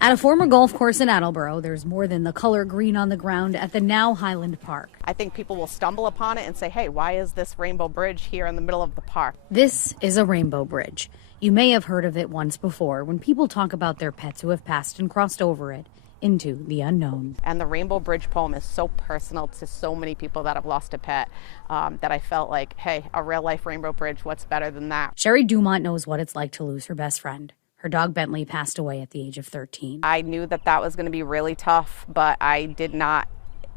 At a former golf course in Attleboro, there's more than the color green on the ground at the now Highland Park. I think people will stumble upon it and say, hey, why is this rainbow bridge here in the middle of the park? This is a rainbow bridge. You may have heard of it once before when people talk about their pets who have passed and crossed over it into the unknown. And the Rainbow Bridge poem is so personal to so many people that have lost a pet that I felt like, hey, a real life rainbow bridge, what's better than that? Sherry Dumont knows what it's like to lose her best friend. Her dog Bentley passed away at the age of 13. I knew that was going to be really tough, but I did not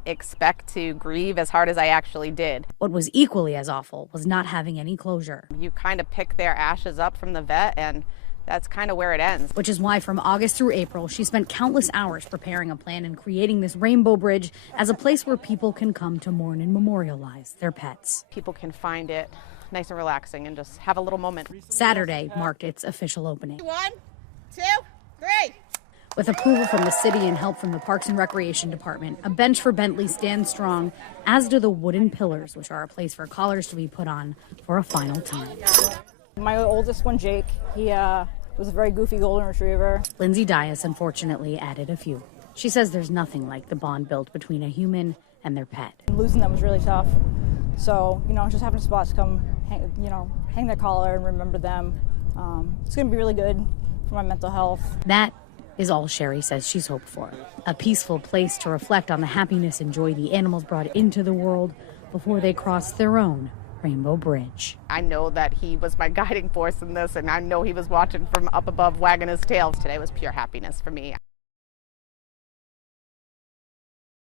expect to grieve as hard as I actually did. What was equally as awful was not having any closure. You kind of pick their ashes up from the vet, and that's kind of where it ends. Which is why from August through April, she spent countless hours preparing a plan and creating this rainbow bridge as a place where people can come to mourn and memorialize their pets. People can find it nice and relaxing and just have a little moment. Saturday marked its official opening. 1, 2, 3. With approval from the city and help from the Parks and Recreation Department, a bench for Bentley stands strong, as do the wooden pillars, which are a place for collars to be put on for a final time. My oldest one, Jake, he was a very goofy golden retriever. Lindsay Dias, unfortunately, added a few. She says there's nothing like the bond built between a human and their pet. Losing them was really tough. So, just having a spot to come, hang their collar and remember them, it's going to be really good for my mental health. That is all Sherry says she's hoped for. A peaceful place to reflect on the happiness and joy the animals brought into the world before they crossed their own Rainbow Bridge. I know that he was my guiding force in this, and I know he was watching from up above, wagging his tail. Today was pure happiness for me.